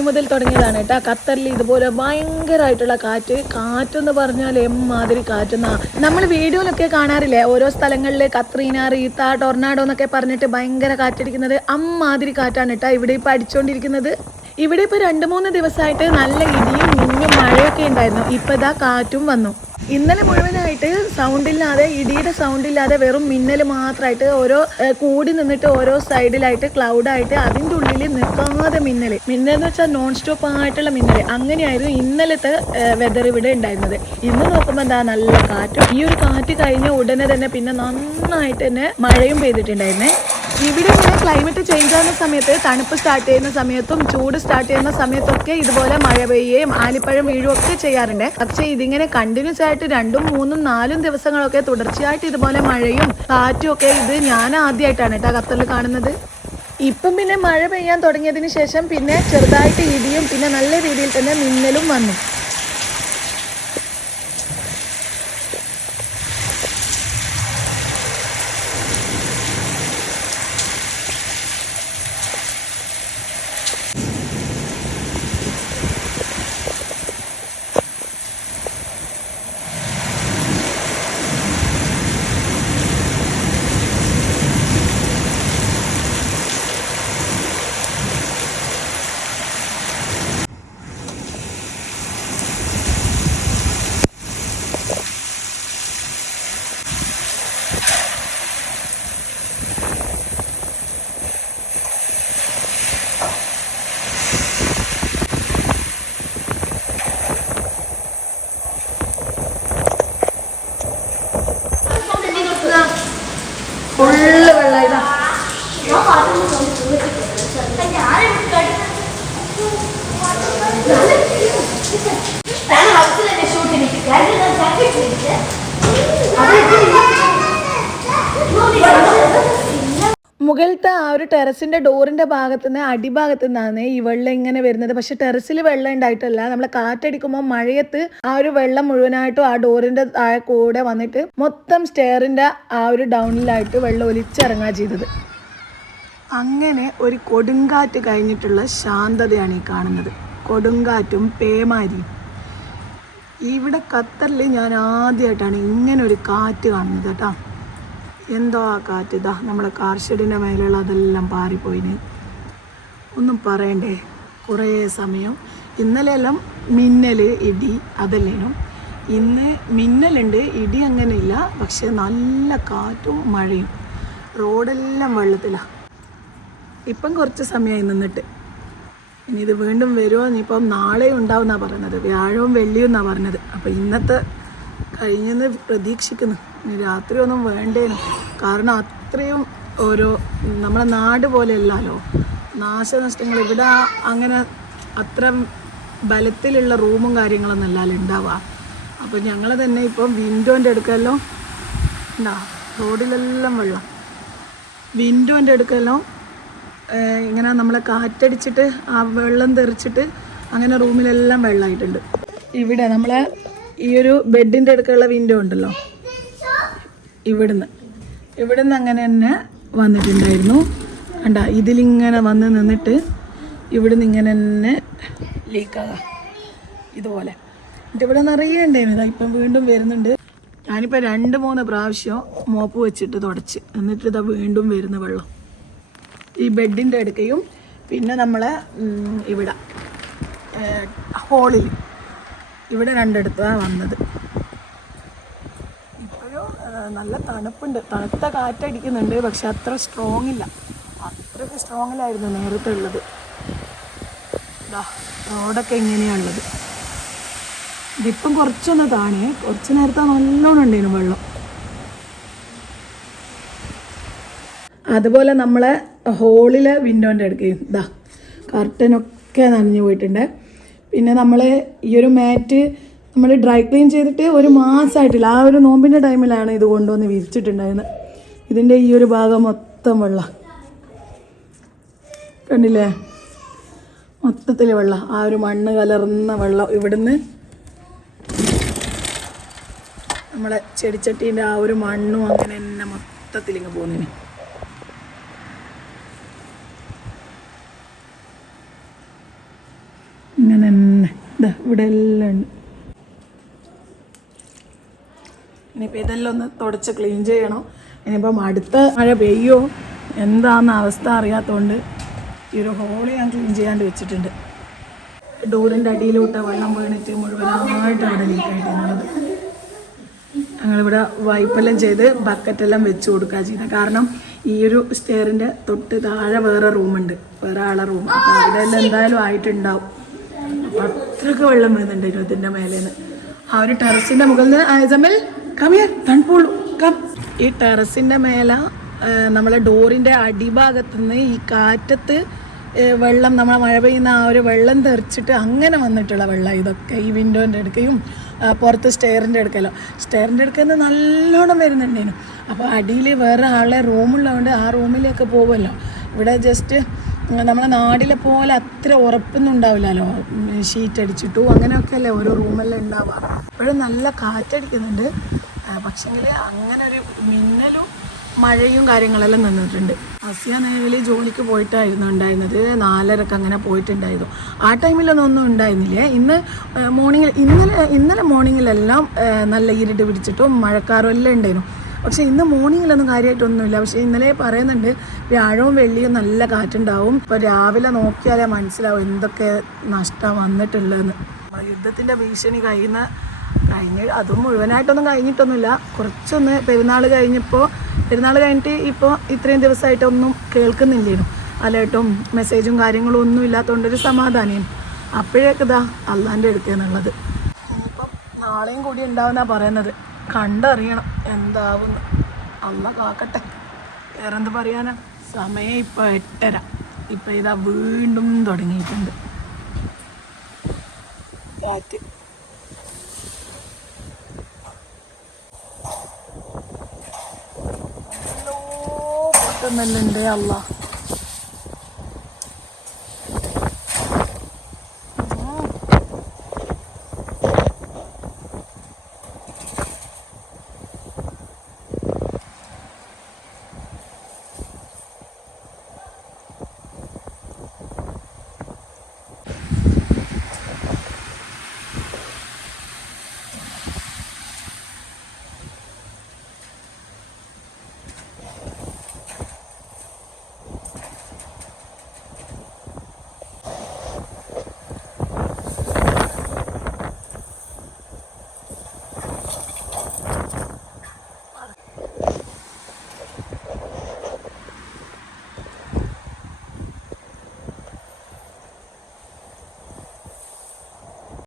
മണി മുതൽ തുടങ്ങിയതാണ് കേട്ടോ ഖത്തറിൽ ഇതുപോലെ ഭയങ്കരമായിട്ടുള്ള കാറ്റെന്ന് പറഞ്ഞാൽ എമ്മാതിരി കാറ്റെന്നാ നമ്മൾ വീഡിയോയിലൊക്കെ കാണാറില്ലേ ഓരോ സ്ഥലങ്ങളിൽ കത്രീന റീത്ത ടൊർണാഡോ എന്നൊക്കെ പറഞ്ഞിട്ട് ഭയങ്കര കാറ്റടിക്കുന്നത് അമ്മാതിരി കാറ്റാണ് കേട്ടോ ഇവിടെ ഇപ്പം അടിച്ചുകൊണ്ടിരിക്കുന്നത്. ഇവിടെ ഇപ്പോൾ 2-3 ദിവസമായിട്ട് നല്ല ഇടിയും മിന്നും മഴയൊക്കെ ഉണ്ടായിരുന്നു. ഇപ്പം ഇതാ കാറ്റും വന്നു. ഇന്നലെ മുഴുവനായിട്ട് സൗണ്ടില്ലാതെ ഇടിയുടെ സൗണ്ടില്ലാതെ വെറും മിന്നൽ മാത്രമായിട്ട് ഓരോ കൂടി നിന്നിട്ട് ഓരോ സൈഡിലായിട്ട് ക്ലൗഡായിട്ട് അതിൻ്റെ ഉള്ളിൽ നിൽക്കാതെ മിന്നൽ എന്ന് വെച്ചാൽ നോൺ സ്റ്റോപ്പ് ആയിട്ടുള്ള മിന്നൽ. അങ്ങനെയായിരുന്നു ഇന്നലത്തെ വെതർ ഇവിടെ ഉണ്ടായിരുന്നത്. ഇന്ന് നോക്കുമ്പോൾ എന്താ നല്ല കാറ്റും. ഈ ഒരു കാറ്റ് കഴിഞ്ഞ ഉടനെ തന്നെ പിന്നെ നന്നായിട്ട് തന്നെ മഴയും പെയ്തിട്ടുണ്ടായിരുന്നേ. ഇവിടെ ഇങ്ങനെ ക്ലൈമറ്റ് ചേഞ്ച് ആകുന്ന സമയത്ത് തണുപ്പ് സ്റ്റാർട്ട് ചെയ്യുന്ന സമയത്തും ചൂട് സ്റ്റാർട്ട് ചെയ്യുന്ന സമയത്തൊക്കെ ഇതുപോലെ മഴ പെയ്യുകയും ആലിപ്പഴം വീഴുകയും ഒക്കെ ചെയ്യാറുണ്ട്. പക്ഷേ ഇതിങ്ങനെ കണ്ടിന്യൂസ് ആയിട്ട് 2, 3, 4 ദിവസങ്ങളൊക്കെ തുടർച്ചയായിട്ട് ഇതുപോലെ മഴയും കാറ്റും ഒക്കെ ഇത് ഞാൻ ആദ്യമായിട്ടാണ് കേട്ടോ ഖത്തറിൽ കാണുന്നത്. ഇപ്പം പിന്നെ മഴ പെയ്യാൻ തുടങ്ങിയതിന് ശേഷം പിന്നെ ചെറുതായിട്ട് ഇടിയും പിന്നെ നല്ല രീതിയിൽ തന്നെ മിന്നലും വന്നു. ഫുള്ള് വെള്ളം ഇതാ. മുകളിലത്തെ ആ ഒരു ടെറസിൻ്റെ ഡോറിൻ്റെ ഭാഗത്തുനിന്ന് അടിഭാഗത്തു നിന്നാണ് ഈ വെള്ളം ഇങ്ങനെ വരുന്നത്. പക്ഷെ ടെറസിൽ വെള്ളം ഉണ്ടായിട്ടല്ല, നമ്മൾ കാറ്റടിക്കുമ്പോൾ മഴയത്ത് ആ ഒരു വെള്ളം മുഴുവനായിട്ടും ആ ഡോറിൻ്റെ താഴെ കൂടെ വന്നിട്ട് മൊത്തം സ്റ്റെയറിൻ്റെ ആ ഒരു ഡൗണിലായിട്ട് വെള്ളം ഒലിച്ചിറങ്ങുക ചെയ്തത്. അങ്ങനെ ഒരു കൊടുങ്കാറ്റ് കഴിഞ്ഞിട്ടുള്ള ശാന്തതയാണ് ഈ കാണുന്നത്. കൊടുങ്കാറ്റും പേമാരിയും. ഇവിടെ ഖത്തറിൽ ഞാൻ ആദ്യമായിട്ടാണ് ഇങ്ങനെ ഒരു കാറ്റ് കാണുന്നത് കേട്ടോ. എന്തോ ആ കാറ്റ് ഇതാ നമ്മളെ കാർ ഷെഡിൻ്റെ മേലുള്ള അതെല്ലാം പാറിപ്പോയിന്. ഒന്നും പറയണ്ടേ, കുറേ സമയം. ഇന്നലെയെല്ലാം മിന്നൽ ഇടി അതെല്ലേനും. ഇന്ന് മിന്നലുണ്ട്, ഇടി അങ്ങനെയില്ല. പക്ഷെ നല്ല കാറ്റും മഴയും. റോഡെല്ലാം വെള്ളത്തിലാണ്. ഇപ്പം കുറച്ച് സമയമായി നിന്നിട്ട്. ഇനി ഇത് വീണ്ടും വരുമോ? ഇനിയിപ്പം നാളെ ഉണ്ടാവുമെന്നാണ് പറയുന്നത്. വ്യാഴവും വെള്ളിയും എന്നാണ് പറഞ്ഞത്. അപ്പോൾ ഇന്നത്തെ കഴിഞ്ഞെന്ന് പ്രതീക്ഷിക്കുന്നു. ഇനി രാത്രി ഒന്നും വേണ്ടേനു. കാരണം അത്രയും ഓരോ നമ്മളെ നാട് പോലെ അല്ലല്ലോ നാശനഷ്ടങ്ങൾ. ഇവിടെ അങ്ങനെ അത്ര ബലത്തിലുള്ള റൂമും കാര്യങ്ങളൊന്നും അല്ലല്ലോ ഉണ്ടാവുക. അപ്പോൾ ഞങ്ങൾ തന്നെ ഇപ്പം വിൻഡോൻ്റെ അടുക്കെല്ലാം ഉണ്ടാ റോഡിലെല്ലാം വെള്ളം. വിൻഡോൻ്റെ അടുക്കെല്ലാം ഇങ്ങനെ നമ്മളെ കാറ്റടിച്ചിട്ട് ആ വെള്ളം തെറിച്ചിട്ട് അങ്ങനെ റൂമിലെല്ലാം വെള്ളമായിട്ടുണ്ട്. ഇവിടെ നമ്മളെ ഈ ഒരു ബെഡിൻ്റെ അടുക്കുള്ള വിൻഡോ ഉണ്ടല്ലോ, ഇവിടുന്ന് അങ്ങനെ തന്നെ വന്നിട്ടുണ്ടായിരുന്നു. കണ്ട ഇതിലിങ്ങനെ വന്ന് നിന്നിട്ട് ഇവിടുന്ന് ഇങ്ങനെ തന്നെ ലീക്കാകാം ഇതുപോലെ. എന്നിട്ട് ഇവിടെ നിറയെ ഉണ്ടായിരുന്നു. ഇതാ ഇപ്പം വീണ്ടും വരുന്നുണ്ട്. ഞാനിപ്പോൾ 2-3 പ്രാവശ്യം മോപ്പ് വെച്ചിട്ട് തുടച്ച്, എന്നിട്ട് ഇതാ വീണ്ടും വരുന്ന വെള്ളം ഈ ബെഡിൻ്റെ അടുക്കയും പിന്നെ നമ്മളെ ഇവിടെ ഹോളിൽ ഇവിടെ 2 വന്നത്. ഇപ്പോഴും നല്ല തണുപ്പുണ്ട്, തണുത്ത കാറ്റടിക്കുന്നുണ്ട്. പക്ഷെ അത്ര സ്ട്രോങ് ഇല്ല. അത്രയ്ക്ക് സ്ട്രോങ്ങിലായിരുന്നു നേരത്തെ ഉള്ളത്. റോഡൊക്കെ ഇങ്ങനെയാണുള്ളത്. ഇതിപ്പം കുറച്ചൊന്ന് താണേ, കുറച്ച് നേരത്തെ നല്ലോണം ഉണ്ടായിരുന്നു വെള്ളം. അതുപോലെ നമ്മളെ ഹോളിലെ വിൻഡോൻ്റെ അടുക്കയും ഇതാ കർട്ടനൊക്കെ നനഞ്ഞു പോയിട്ടുണ്ട്. പിന്നെ നമ്മൾ ഈ ഒരു മാറ്റ് നമ്മൾ ഡ്രൈ ക്ലീൻ ചെയ്തിട്ട് 1 മാസമായിട്ടില്ല. ആ ഒരു നോമ്പിൻ്റെ ടൈമിലാണ് ഇത് കൊണ്ടുവന്ന് വിരിച്ചിട്ടുണ്ടായിരുന്നത്. ഇതിൻ്റെ ഈ ഒരു ഭാഗം മൊത്തം വെള്ളം കണ്ടില്ലേ, മൊത്തത്തിൽ വെള്ളം. ആ ഒരു മണ്ണ് കലർന്ന വെള്ളം ഇവിടുന്ന് നമ്മളെ ചെടിച്ചട്ടീൻ്റെ ആ ഒരു മണ്ണും അങ്ങനെ തന്നെ മൊത്തത്തിൽ ഇങ്ങ് പോകുന്നതിന്. ഇവിടെ എല്ലാം ഉണ്ട്. ഇനിയിപ്പോൾ ഇതെല്ലാം ഒന്ന് തുടച്ച് ക്ലീൻ ചെയ്യണം. ഇനിയിപ്പം അടുത്ത മഴ പെയ്യോ എന്താണെന്ന അവസ്ഥ അറിയാത്തതുകൊണ്ട് ഈ ഒരു ഹോള് ഞാൻ ക്ലീൻ ചെയ്യാണ്ട് വെച്ചിട്ടുണ്ട്. ഡോറിൻ്റെ അടിയിലോട്ട് വെള്ളം വീണിട്ട് മുഴുവനായിട്ട് അവിടെ ലീക്കായിട്ടുള്ളത്. ഞങ്ങളിവിടെ വൈപ്പെല്ലാം ചെയ്ത് ബക്കറ്റെല്ലാം വെച്ച് കൊടുക്കുക ചെയ്തത്. കാരണം ഈ ഒരു സ്റ്റെയറിൻ്റെ തൊട്ട് താഴെ വേറെ റൂമുണ്ട്, വേറെ ആളെ റൂം. അപ്പോൾ അവിടെ എല്ലാം എന്തായാലും ആയിട്ടുണ്ടാവും. അപ്പോൾ അത്രയ്ക്ക് വെള്ളം വീഴുന്നുണ്ടായിരുന്നു ഇതിൻ്റെ മേലേന്ന്. ആ ഒരു ടെറസിൻ്റെ മുകളിൽ നിന്ന് ആയസമിൽ കമ്മിയർ തണുപ്പുള്ളൂ കം. ഈ ടെറസിൻ്റെ മേലെ നമ്മളെ ഡോറിൻ്റെ അടിഭാഗത്തു നിന്ന് ഈ കാറ്റത്ത് വെള്ളം, നമ്മളെ മഴ പെയ്യുന്ന ആ ഒരു വെള്ളം തെറിച്ചിട്ട് അങ്ങനെ വന്നിട്ടുള്ള വെള്ളം ഇതൊക്കെ. ഈ വിൻഡോൻ്റെ അടുക്കയും പുറത്ത് സ്റ്റെയറിൻ്റെ അടുക്കലോ, സ്റ്റെയറിൻ്റെ അടുക്കൽ നിന്ന് നല്ലോണം വരുന്നുണ്ടേനു. അപ്പോൾ അടിയിൽ വേറെ ആളെ റൂമുള്ളതുകൊണ്ട് ആ റൂമിലേക്ക് പോകുമല്ലോ. ഇവിടെ ജസ്റ്റ് നമ്മളെ നാടിലെ പോലെ അത്ര ഉറപ്പൊന്നും ഉണ്ടാവില്ലല്ലോ, ഷീറ്റ് അടിച്ചിട്ടു അങ്ങനെയൊക്കെ അല്ലേ ഓരോ റൂമെല്ലാം ഉണ്ടാവുക. ഇപ്പോഴും നല്ല കാറ്റടിക്കുന്നുണ്ട്. പക്ഷെങ്കിൽ അങ്ങനെ ഒരു മിന്നലും മഴയും കാര്യങ്ങളെല്ലാം നിന്നിട്ടുണ്ട്. അസിയ നേവിൽ ജോലിക്ക് പോയിട്ടായിരുന്നു ഉണ്ടായിരുന്നത്. 4:30 അങ്ങനെ പോയിട്ടുണ്ടായിരുന്നു. ആ ടൈമിലൊന്നും ഒന്നും ഉണ്ടായിരുന്നില്ലേ. ഇന്നലെ മോർണിംഗിലെല്ലാം നല്ല ഇരുട്ട് പിടിച്ചിട്ടും മഴക്കാറും എല്ലാം ഉണ്ടായിരുന്നു. പക്ഷേ ഇന്ന് മോർണിംഗിലൊന്നും കാര്യമായിട്ടൊന്നുമില്ല. പക്ഷേ ഇന്നലെ പറയുന്നുണ്ട് വ്യാഴവും വെള്ളിയും നല്ല കാറ്റുണ്ടാവും. ഇപ്പോൾ രാവിലെ നോക്കിയാലേ മനസ്സിലാവും എന്തൊക്കെ നഷ്ടം വന്നിട്ടുള്ളതെന്ന്. യുദ്ധത്തിൻ്റെ ഭീഷണി കഴിഞ്ഞ് അതും മുഴുവനായിട്ടൊന്നും കഴിഞ്ഞിട്ടൊന്നുമില്ല. കുറച്ചൊന്ന് പെരുന്നാൾ കഴിഞ്ഞിട്ട് ഇപ്പോൾ ഇത്രയും ദിവസമായിട്ടൊന്നും കേൾക്കുന്നില്ലേനു. അലേർട്ടും മെസ്സേജും കാര്യങ്ങളും ഒന്നും ഇല്ലാത്തതുകൊണ്ടൊരു സമാധാനം. അപ്പോഴേക്ക് ഇതാ അള്ളാൻ്റെ അടുക്കെന്നുള്ളത്. ഇനിയിപ്പം നാളെയും കൂടി ഉണ്ടാവുമെന്നാണ് പറയുന്നത്. കണ്ടറിയണം എന്താവുന്നു. അള്ള കാക്കട്ടെ. വേറെന്ത് പറയാനാ. സമയം ഇപ്പോൾ 8:30. ഇപ്പം ഇതാ വീണ്ടും തുടങ്ങിയിട്ടുണ്ട് കാറ്റ്. പൊട്ടുന്നല്ലുണ്ട് അള്ളാ.